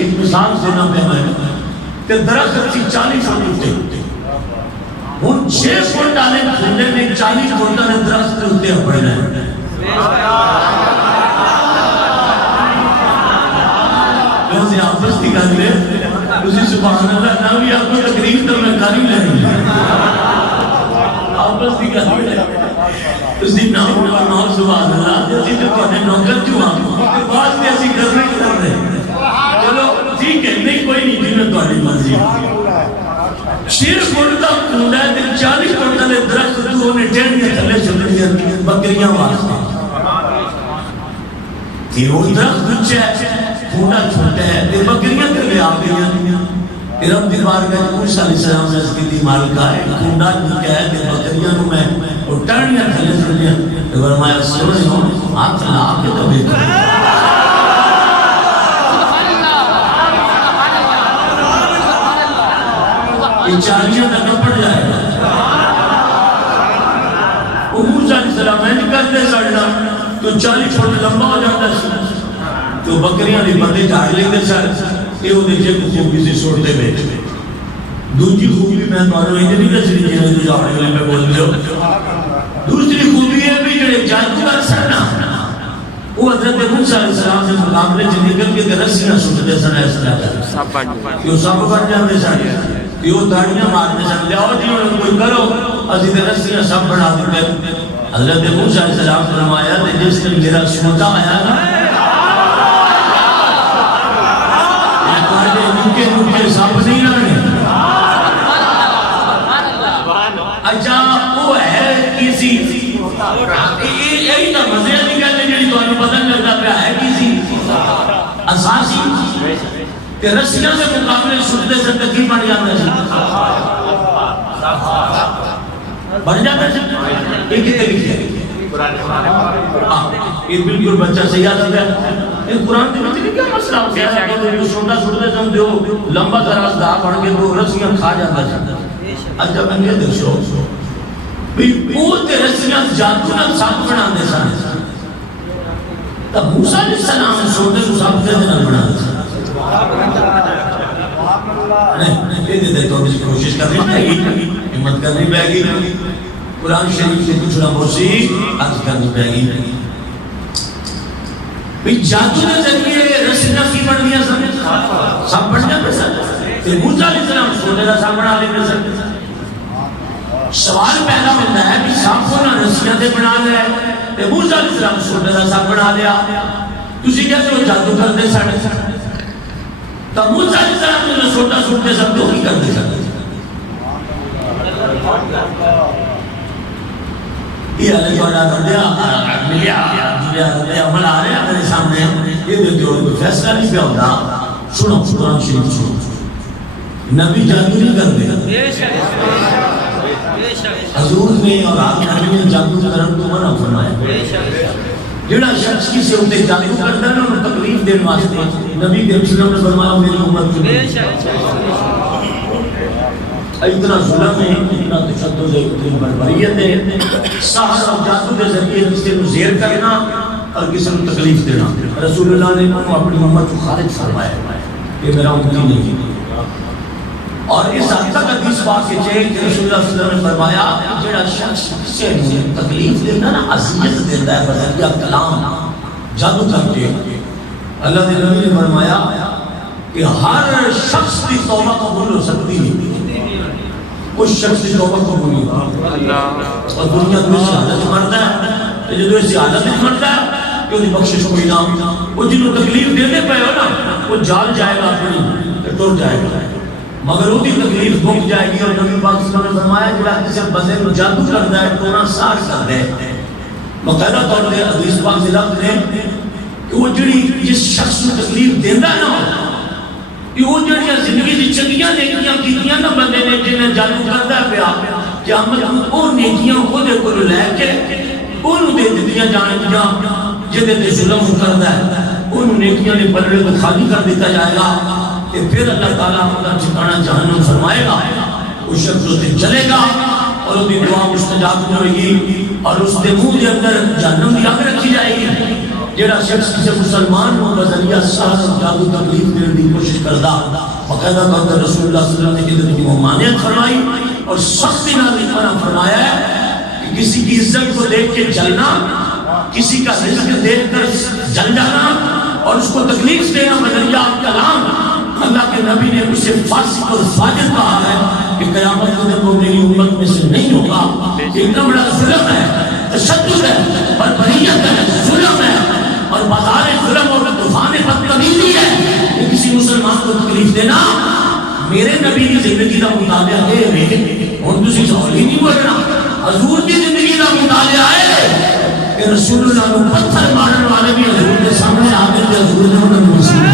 ایک مثال دینا پہ میں کہ درخت تھی 40 فٹ اٹھتے ہوں 6 فٹ آنے کھلنے میں 40 فٹ آنے درخت اٹھتے ہیں پڑھنا ہے ویسے آپس کی گل ہے اسی سبحان اللہ نہ بھی آپ کو تقریب تو میں کاری لے رہی ہے آپس کی گل ہے اسی نام نام سبحان اللہ جیسی تو کہنے نوکر کیوں آپ بعض میں ایسی کرنے کر رہے ہیں چلو ٹھیک ہے نہیں کوئی نہیں جی میں تھوڑی مرضی 6 فٹ کا کنڈا ہے 40 فٹ کا درخت تو انہیں ٹینڈیاں تھلے چلے گئے بکریاں واسطے کہ وہ درخت کچھ ہے کنڈا چھوٹا ہے بکریاں کر لے آپ گئی رب دی بارگاہ میں موسیٰ علیہ السلام نے اس کی دی مالکہ ہے کنڈا نکا ہے بکریاں نو میں اٹھانیاں تھلے چلے تو فرمایا سونے ہوں ہاتھ لا کے تو بیٹھو یہ 40 تک پڑ جائے گا وہ موسیٰ علیہ السلام ہے نہیں کرتے سڑنا تو 40 فٹ لمبا ہو جاتا ہے تو بکریاں بھی بندے جھاڑ لیں گے سر یہ وہ دیکھے کو خوبی سے چھوڑتے بیٹھے دوسری خوبی میں مانو یہ نہیں دس رہی ہے جو جاڑے والے میں بول دو دوسری خوبی ہے بھی جڑے جادوگر سرنا وہ حضرت موسیٰ علیہ السلام سے مقابلے سے نکل کے رسیاں سنتے سن ایسا جاتا کہ وہ سب بن جاتے سن کہ وہ داڑیاں مارنے سن لے آؤ جی انہوں کوئی کرو عزیز رسیاں سب بنا دیتے حضرت موسیٰ علیہ السلام نے فرمایا کہ جس نے میرا سوتا آیا نا نکے نکے سب نہیں لانے اچھا وہ ہے کسی یہی نا مزے نہیں کہتے جڑی تو ہمیں پتہ لگتا پہ ہے کسی اساسی کہ رسیاں سے مقابلے سنتے سے تکی بڑھ جاتا ہے بڑھ جاتا ہے ایک ہی طریقے یہ بالکل بچہ صحیح آتا ہے یہ قرآن کے بچے کیا مسئلہ ہوتا ہے کہ جو چھوٹا چھوٹے سم جو لمبا دراز دا پڑھ کے وہ رسیاں کھا جاتا ہے اچھا میں کیا دیکھو وہ تے رسیاں جادو نہ سب بنا دے سن تب موسیٰ علیہ السلام چھوٹے کو سب سے نہ بنا دے نہیں دے تو بھی کوشش کرنی پڑے گی ہمت کرنی پڑے گی قرآن شریف سے کچھ نہ بوسی عرض کرنی پڑے گی جادو کے ذریعے رسیاں کی بڑھ دیا سب بڑھ جاتے سن موسیٰ علیہ السلام چھوٹے کا سب بنا لیتے سن سوال پیدا ہوتا ہے کہ سب کو نہ رسیاں سے بنا لیا تے موسیٰ علیہ السلام چھوٹے کا سب بنا لیا تسی کہتے ہو جادو کرتے سن تو موسیٰ علیہ السلام نے چھوٹا چھوٹے سب تو ہی کرتے سن یہ علیہ وآلہ کردیا ملیا عمل آ رہے ہیں میرے سامنے یہ دیتے ہو کوئی فیصلہ نہیں پہ ہوتا سنو قرآن شریف سنو نبی جادو نہیں کرتے حضور نے اور آپ نے جادو کرن تو منع فرمایا جڑا شخص کی سے ہوتے جادو کرتا ہے اور تکلیف دین واسطے نبی کے رسول نے فرمایا میری امت کو اتنا ظلم ہے اتنا تشدد ہے اتنی بربریت ہے سحر اور جادو کے ذریعے کسی کو زیر کرنا اور کسی کو تکلیف دینا رسول اللہ نے اپنی امت کو خارج فرمایا یہ میرا امتی نہیں اور اس حد تک حدیث بات کے چاہے کہ رسول اللہ صلی اللہ علیہ وسلم نے فرمایا جڑا شخص سے تکلیف دینا نا عذیت دیتا ہے بدل یا کلام جادو کر کے اللہ نے نبی نے فرمایا کہ ہر شخص کی توبہ قبول ہو سکتی ہے اس شخص کی توبہ قبول نہیں اور دنیا میں سے حالت مرتا ہے جو ایسی حالت مرتا ہے کہ انہیں بخشش کوئی نام وہ جنہوں تکلیف دینے پہ ہو نا وہ جال جائے گا اپنی ٹوٹ جائے گا مگر وہ بھی تکلیف بھوک جائے گی اور نبی پاک صلی اللہ علیہ وسلم نے فرمایا جڑا کسی بندے کو جادو کرتا ہے ٹونا ساٹھ کرتا ہے باقاعدہ طور پہ حدیث پاک سے لفظ ہے کہ وہ جڑی جس شخص کو تکلیف دینا نا کہ وہ جڑیاں زندگی کی چنگیاں نیکیاں کیتیاں نا بندے نے جنہیں جادو کرتا ہے پیا قیامت وہ نیکیاں خود کو لے کے انہوں دے دتیاں جانے گیا جدے تے ظلم کرتا ہے انہوں نیکیاں نے بلڑے کو خالی کر دیتا جائے گا کہ پھر اللہ تعالیٰ اپنا ٹھکانہ جہنم فرمائے گا اس شخص اس دن چلے گا اور اس کی دعا مستجاب ہوئے گی اور اس کے منہ کے اندر جہنم کی آگ رکھی جائے گی جڑا شخص کسی مسلمان کو بذریعہ سحر اور جادو تکلیف دینے کی کوشش کردا باقاعدہ طور پر رسول اللہ صلی اللہ علیہ وسلم نے ممانعت فرمائی اور سختی نال منع فرمایا ہے کہ کسی کی عزت کو دیکھ کے جلنا، کسی کا رزق دیکھ کر جل جانا اور اس کو تکلیف دینا بذریعہ کلام، اللہ کے نبی نے اسے فاسق اور فاجر کہا ہے کہ قیامت کے دن وہ میری امت میں سے نہیں ہوگا۔ یہ اتنا بڑا ظلم ہے، تشدد ہے، بربریت ہے، ظلم ہے اور بازار ظلم اور طوفان بدتمیزی ہے کہ کسی مسلمان کو تکلیف دینا۔ میرے نبی کی زندگی کا مطالعہ ہے، اور تسی سوال ہی نہیں بولنا، حضور کی زندگی کا مطالعہ ہے کہ رسول اللہ کو پتھر مارن والے بھی حضور کے سامنے آتے تھے، حضور نے انہیں مسلم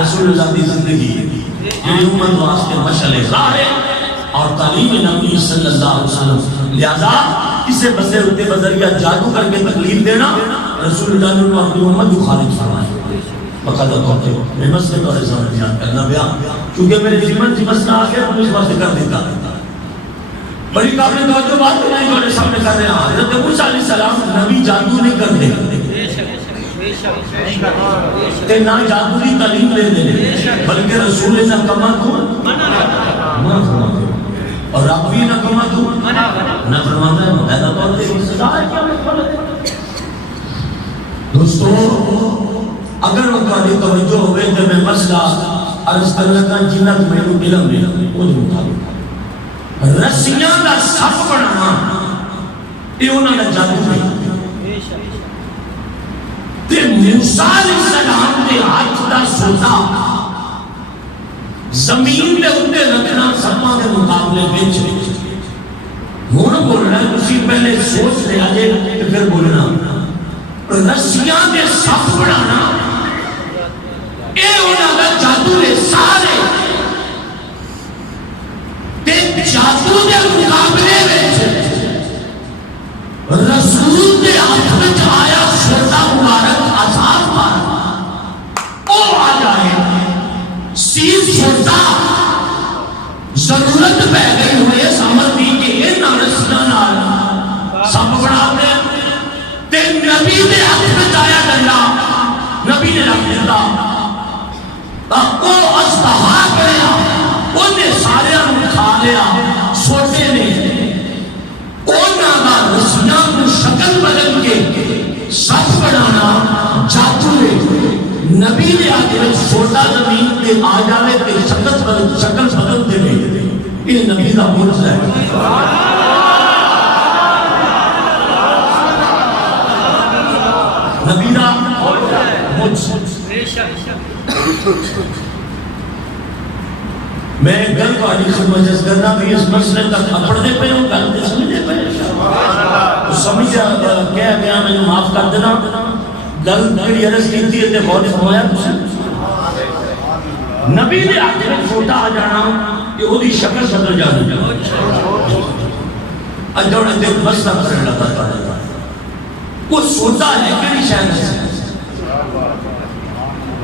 رسول اللہ کی زندگی یہ امت واسطے مشعل راہ ہے اور تعلیم نبی صلی اللہ علیہ وسلم، لہذا اسے بسے ہوتے بذریعہ جادو کر کے تکلیف دینا رسول اللہ نے اپنی امت کو خارج فرمایا۔ باقاعدہ طور پہ میں مسئلے کو سمجھ بیان کرنا بیان کیونکہ میرے ذمن سے مسئلہ آ گیا تو اس واسطے کر دیتا بڑی قابل توجہ بات تو نہیں میرے سامنے کر رہے ہیں۔ حضرت موسیٰ علیہ السلام نبی جادو نہیں کرتے تے نہ جادو کی تعلیم دے دے بلکہ رسول نہ کما تو منع فرماتے اور رب بھی نہ کما تو نہ فرماتا ہے۔ باقاعدہ طور پہ سزا ہے کیا؟ دوستو اگر وہ تھوڑی توجہ ہوئے تو میں مسئلہ عرض کرنا کا جنت میں کو علم لینا وہ مطابق رسیاں کا سپ بنانا یہ انہوں نے جادو نہیں تے موسیٰ علیہ السلام کے ہاتھ کا سوتا زمین دے اندے رکھنا سپاں کے مقابلے بچ ہون بولنا ہے اسی پہلے سوچ لے آجے پھر بولنا رسیاں دے سپ بنانا اے انہوں نے جادو دے سارے تے جادو دے مقابلے بچ رسول دے ہاتھ میں آیا سوتا مبارک آزاد پر او آ جائے سیز سوتا ضرورت پہ گئی ہوئے سامر دی کہ یہ نارسنا نال سب بڑھا دے تے نبی دے ہاتھ میں آیا ڈنڈا نبی نے رکھ دیتا او اصطحا کریا انہیں سارے کھا لیا سوٹے نے اونا کا رسیاں کو شکل بدل کے سچ بنانا جادو ہے۔ نبی نے آگے چھوٹا زمین کے آ جاوے کے شکل بدل دے یہ نبی کا معجزہ ہے۔ نبی کا معجزہ میں گل کو آجی خدمت جس کرنا بھی اس مسئلے تک اپڑنے پہ ہوں گل سمجھے پہ سمجھ کیا گیا میں معاف کر دینا گل میری عرض کیتی ہے غور فرمایا نبی نے آخر چھوٹا آ جانا کہ وہ دی شکل بدل جانا اجوڑے دل مسئلہ کرنے لگا تھا وہ سوتا ہے کہ شاید ہے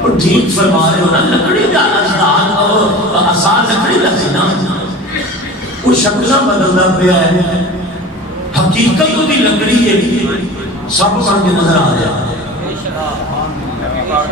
اور ٹھیک فرما رہے ہو نا لکڑی کا ازداد اور آسان لکڑی کا سینا وہ شکلہ بدلنا پہ ہے حقیقت کو دی لکڑی ہے سب کر کے نظر آ جائے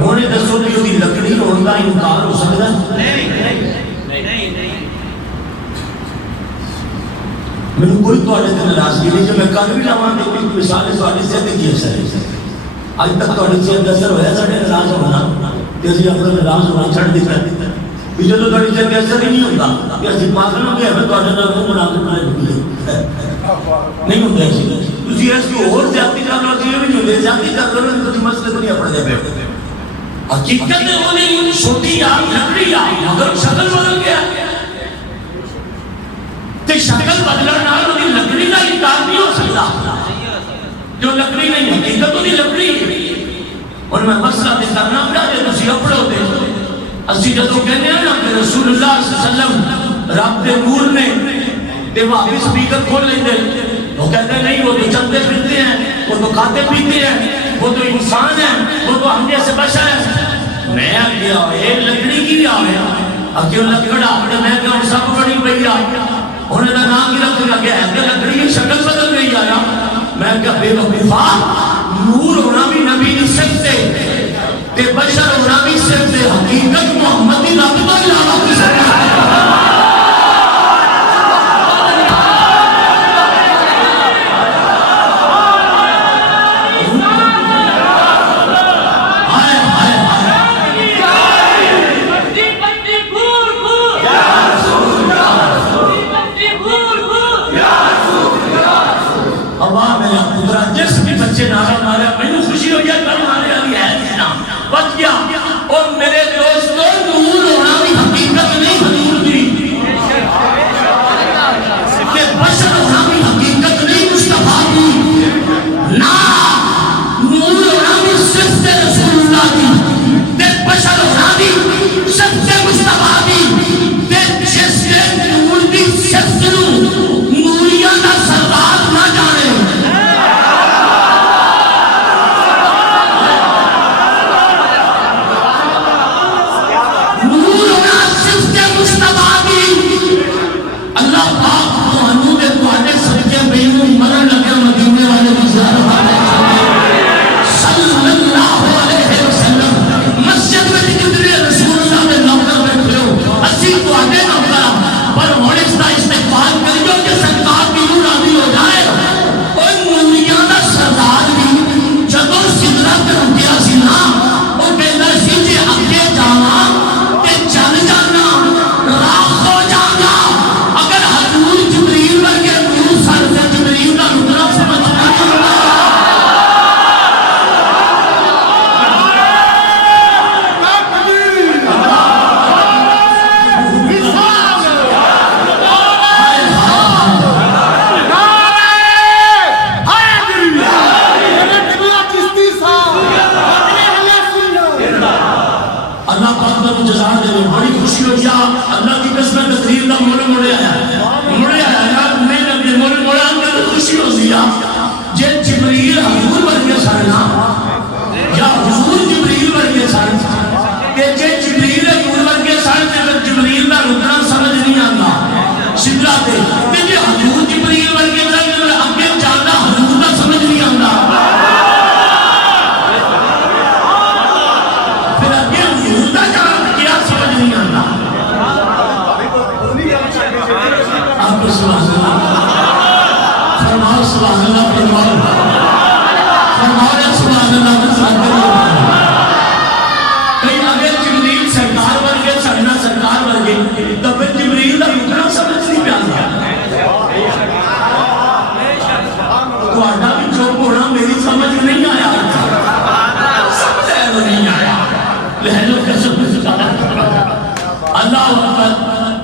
ہونے دسو کہ دی لکڑی ہونے کا انکار ہو سکتا ہے میں نے کوئی توڑے دن نرازگی نہیں جو میں کل بھی لامان دیکھیں مثال اس والی سے دیکھی اثر ہے آج تک توڑے سے اثر ہویا ساڑھے نراز ہونا کہ اسی اپنے نراز ہونا چھڑ دیتا ہے جو تو توڑے سے اثر ہی نہیں ہوتا کہ اسی پاگل ہو گیا ہمیں توڑے نراز بنا کے بنائے بکیے نہیں ہوتا ہے اسی ایس کی اور زیادتی جانا ہوتی ہے بھی نہیں ہوتے زیادتی جانا ہوتی ہے تو مسئلے کو نہیں اپڑ دے بیٹھتے حقیقت ہے وہ نہیں چھوٹی آئی لکڑی آئی مگر شکل بدل گیا تے شکل بدلنا ہوتی لکڑی کا انکار نہیں ہو سکتا جو لکڑی نہیں حقیقت ہوتی لکڑی اور میں مسئلہ دے کرنا پڑا دے تسی اپڑے ہوتے اسی جدو کہنے ہیں نا کہ رسول اللہ صلی اللہ علیہ وسلم رب دے نور نے تے واپس سپیکر کھول لیں دے وہ کہتے ہیں نہیں وہ تو چلتے پھرتے ہیں وہ تو کھاتے پیتے ہیں وہ تو انسان ہے وہ تو ہم جیسے بشر ہے میں کیا اے لکڑی کی آیا اکیوں لکڑا اپنے میں کہ سب بڑی پئی آ انہیں دا نام کی رکھ لگا ہے کہ لکڑی کی شکل بدل گئی آیا میں کہ بے وقفا نور ہونا بھی نبی نہیں سکتے تے بشر ہونا بھی سکتے حقیقت محمد دی رب تو علاوہ کی سکتے جس بھی بچے نارا مارا میں نے خوشی ہو گیا کل مارے علی ہے نا بچ گیا اور میرے دوستوں نور ہونا بھی حقیقت نہیں حضور دی کہ بشر ہونا بھی حقیقت نہیں مصطفیٰ دی نا نور ہونا بھی صفت رسول اللہ دی تے بشر ہونا بھی صفت مصطفیٰ دی تے جس نے نور دی صفت نوریہ کا سردار نہ جانے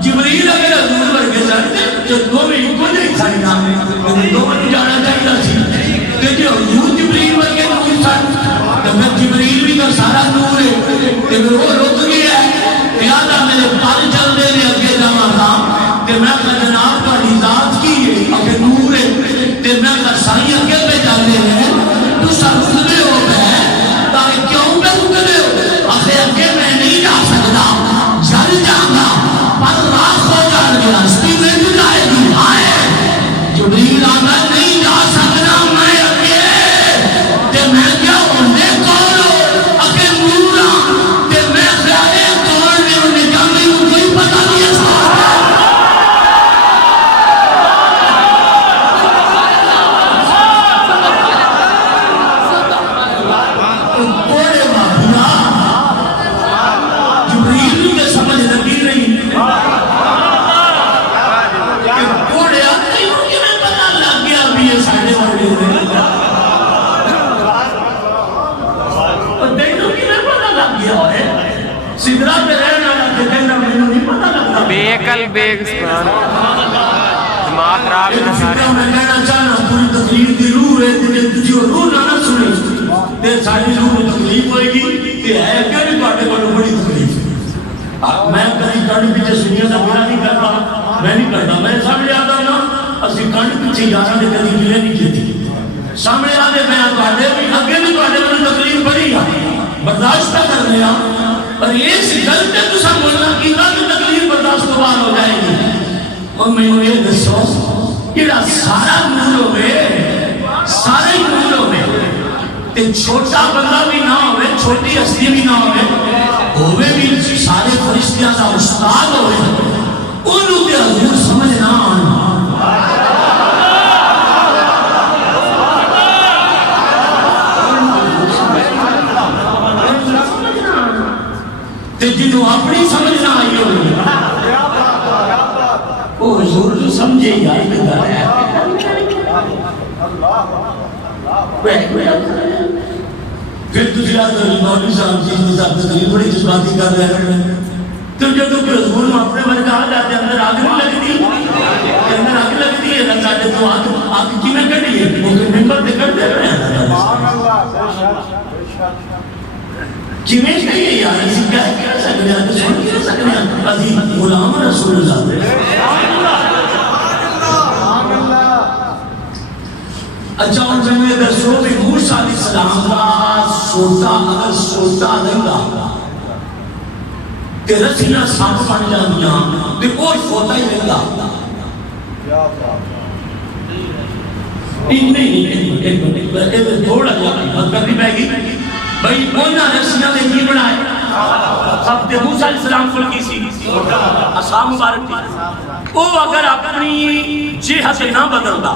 جبریل اگر حضور ورگے سن تو دو میں ایک کو نہیں ساری نام دو میں جانا چاہتا سی کہ جو حضور جبریل ورگے نور سن تو میں جبریل بھی کا سارا نور ہے کہ وہ رک گیا ہے یادا میرے پال چل دے لے اگے جانا تھا کہ میں کا جناب کا ذات کی ہے اگر نور ہے کہ میں کا سائی اگے پہ جانے ہیں تو سب رکنے ہو گئے تاکہ کیوں پہ رکنے ہو اگر اگے میں نہیں جا سکتا جل جانا پر راست ہو جائے گا راستی میں بھی جائے گی آئے جبریل آنا نہیں جا سکنا میں اکیلے کہ میں کیا ہونے کون ہو اکے نورا کہ میں خیالے کون میں انہیں جانے کو کوئی پتہ نہیں ہے کوڑے مافیا جبریل کے سمجھ لگی نہیں بیکل بیگ سبحان دماغ خراب نہ سارے میں کہنا چاہنا پوری تقریر دی روح ہے تے تجھے روح نہ سنی تے ساری روح کو تکلیف ہوئے گی کہ ہے کہ بھی باٹے کو بڑی تکلیف میں کہیں کانڈ پیچھے سنیا دا بڑا نہیں کرتا میں نہیں کرتا میں سامنے آتا نا اسی کانڈ پیچھے جانا دے کدی ملے نہیں کیتی سامنے آتے میں آتے بھی اگے بھی باٹے کو تکلیف بڑی ہے برداشت کر لیا پر یہ سی گل تے تو سب بولنا حقیقت تکلیف برداشت تو باہر ہو جائے گی. اور میں نے یہ دسو جڑا سارا نور ہوئے سارے نور ہوئے تے چھوٹا بندہ بھی نہ ہوئے چھوٹی ہستی بھی نہ ہوئے بھی سارے فرشتیاں کا استاد ہوئے انہوں کے حضور سمجھ نہ آنا تے جنہوں اپنی سمجھ نہ آئی ہوئی وہ حضور جو سمجھے یار بندہ ہے پھر دوسری آدھ مولوی صاحب جی تقریر بڑی جذباتی کر رہے ہیں تو جب کہ حضور میں اپنے بارے کہا جاتے ہیں اندر آگ نہیں لگتی اندر آگ لگتی ہے نہ چاہتے تو آگ کی میں کٹی ہے وہ ممبر دے کر دے رہے ہیں کی میں کہیے یار اسی کیا سکتے ہیں سن کیا سکتے ہیں عظیم غلام رسول اللہ اچھا ان سے میں دسو بھی موسیٰ علیہ السلام کا سوٹا اگر سوٹا نہیں گا کہ رسیاں ساتھ بن جانیاں کہ کوئی سوٹا ہی نہیں گا نہیں تھوڑا جاتی بات کرنی پائے گی بھئی بونا رسیاں نے کی بنائے سب تے موسیٰ علیہ السلام کو کی سی اصحاب مبارک تھی وہ اگر اپنی جہت نہ بدلتا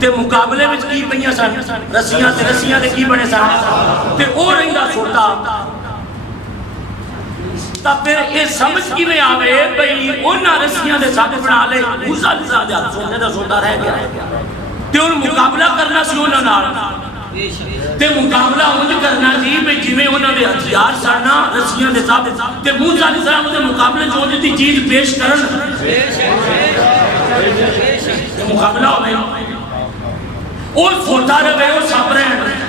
تے مقابلے میں کی پہیاں سن رسیاں تے کی بڑے سن تے او رہنگا چھوٹا تا پھر یہ سمجھ کی میں آوے بھئی اونا رسیاں دے ساتھ بنا لے موسیٰ علیہ السلام سوٹے دا سوٹا رہ گیا تے ان مقابلہ کرنا سی اونا نال تے مقابلہ انج کرنا سی بھئی جی میں اونا دے ہتھیار سارنا رسیاں دے ساتھ تے موسیٰ علیہ السلام دے مقابلے جو جتی چیز پیش کرن مقابلہ ہوئے اور سوٹا رہے اور سب رہے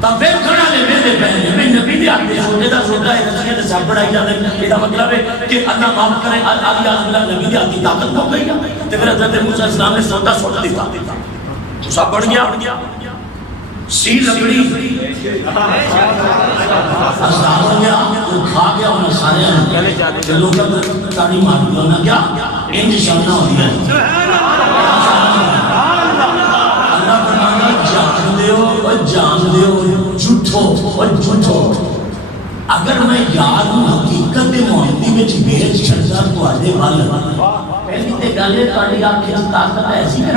تب پھر کھڑا لے میرے پہنے میں نبی دے آتے سوٹے دا سوٹا ہے رسیاں دے سب بڑھائی جاتے ہیں یہ مطلب ہے کہ اللہ معاف کرے آلی آزملہ نبی دے آتی طاقت ہو گئی تو پھر حضرت موسیٰ السلام نے سوٹا دیتا تو سب بڑھ گیا سی لگڑی اسلام ہو گیا وہ کھا گیا انہیں سارے ہیں لوگ تاڑی مار دیا انہیں کیا انج شامنہ ہو گیا اللہ فرمانا جان دیو جھوٹو اگر میں یاد ہوں حقیقت محمدی میں بیچ چھڑتا تو آدھے والا پہلی تے گالے تاڑی آپ کی طاقت ایسی ہے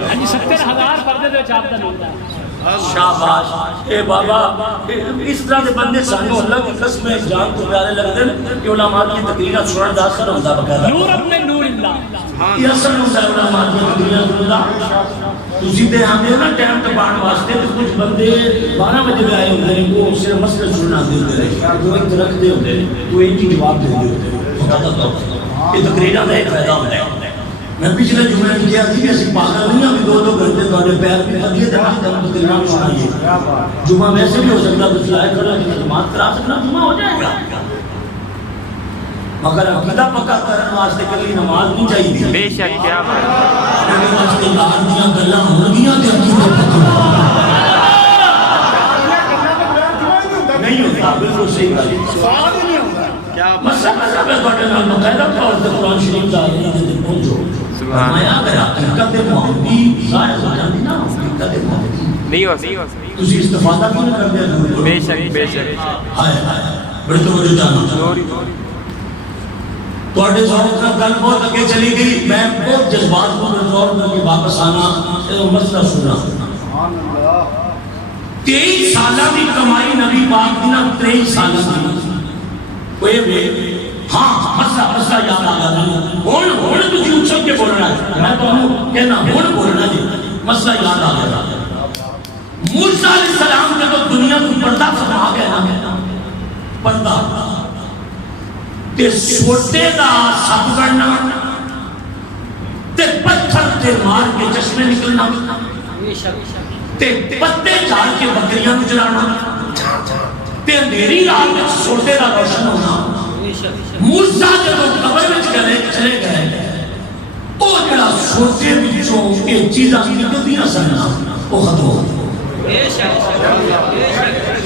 یعنی 70,000 پردے دے چاہتا نہیں شاباش اے بابا اس طرح دے بندے سانو اللہ کی قسم جان تو پیارے لگتے ہیں کہ علماء کی تقریرات سنن دا اثر ہوتا بقیدہ نور اپنے نور اللہ یہ اثر ہوتا ہے علماء کی تقریرات سنن دا تسی تے آتے ہیں نا ٹائم تبان واسطے تو کچھ بندے 12 بجے میں آئے ہوتے ہیں وہ صرف مسئلہ سننا دے ہوتے ہیں جو ایک رکھتے ہوتے ہیں تو ایک ہی جواب دے ہوتے ہیں یہ تقریرات دا ایک فائدہ ہوتا ہے میں پچھلے جمعے میں کیا تھی کہ اسی پاگل نہیں ہمیں 2 گھنٹے دوڑے پیر بھی لگیے دماغ تقریرات سنائیے جمعہ ویسے بھی ہو سکتا ہے لائے کھڑا کہ جماعت کرا سکنا جمعہ ہو جائے گا مگر عقیدہ پکا کرنے واسطے کلی نماز نہیں چاہیے بے شک کیا بات میرے واسطے لار دیاں گلاں ہونگیاں تے عقیدہ پکا نہیں ہوتا بالکل صحیح بات مسئلہ ہے بڑے نال مقاعدہ طور سے قرآن شریف دا نہیں دے پہنچو فرمایا اگر حقیقت محمدی ظاہر ہو جاتی نا حقیقت محمدی نہیں ہو سکتی تسی استفادہ کیوں کر دیا بے شک ہائے بڑے تو مجھے جانا تواڈے سارے طرح گل بہت اگے چلی گئی میں بہت جذبات کو کنٹرول کر کے واپس آنا مسئلہ سننا 23 سالہ کی کمائی نبی پاک دی نا 23 سالہ کی ہاں مسئلہ یاد آ گیا ہون تجھے اچھل کے بولنا ہے میں تو کہنا ہون بولنا جی مسئلہ یاد آ گیا موسیٰ علیہ السلام کے تو دنیا کو پردہ فرما گیا نا پردہ تے سوٹے دا سب کرنا تے پتھر تے مار کے چشمے نکلنا تے پتے جھاڑ کے بکریاں گزرانا تے اندھیری رات میں سوٹے دا روشن ہونا موسیٰ جب قبر میں چلے گئے وہ جڑا سوچے بچوں یہ چیزاں نکلدیاں سن وہ ختم ہو گئی.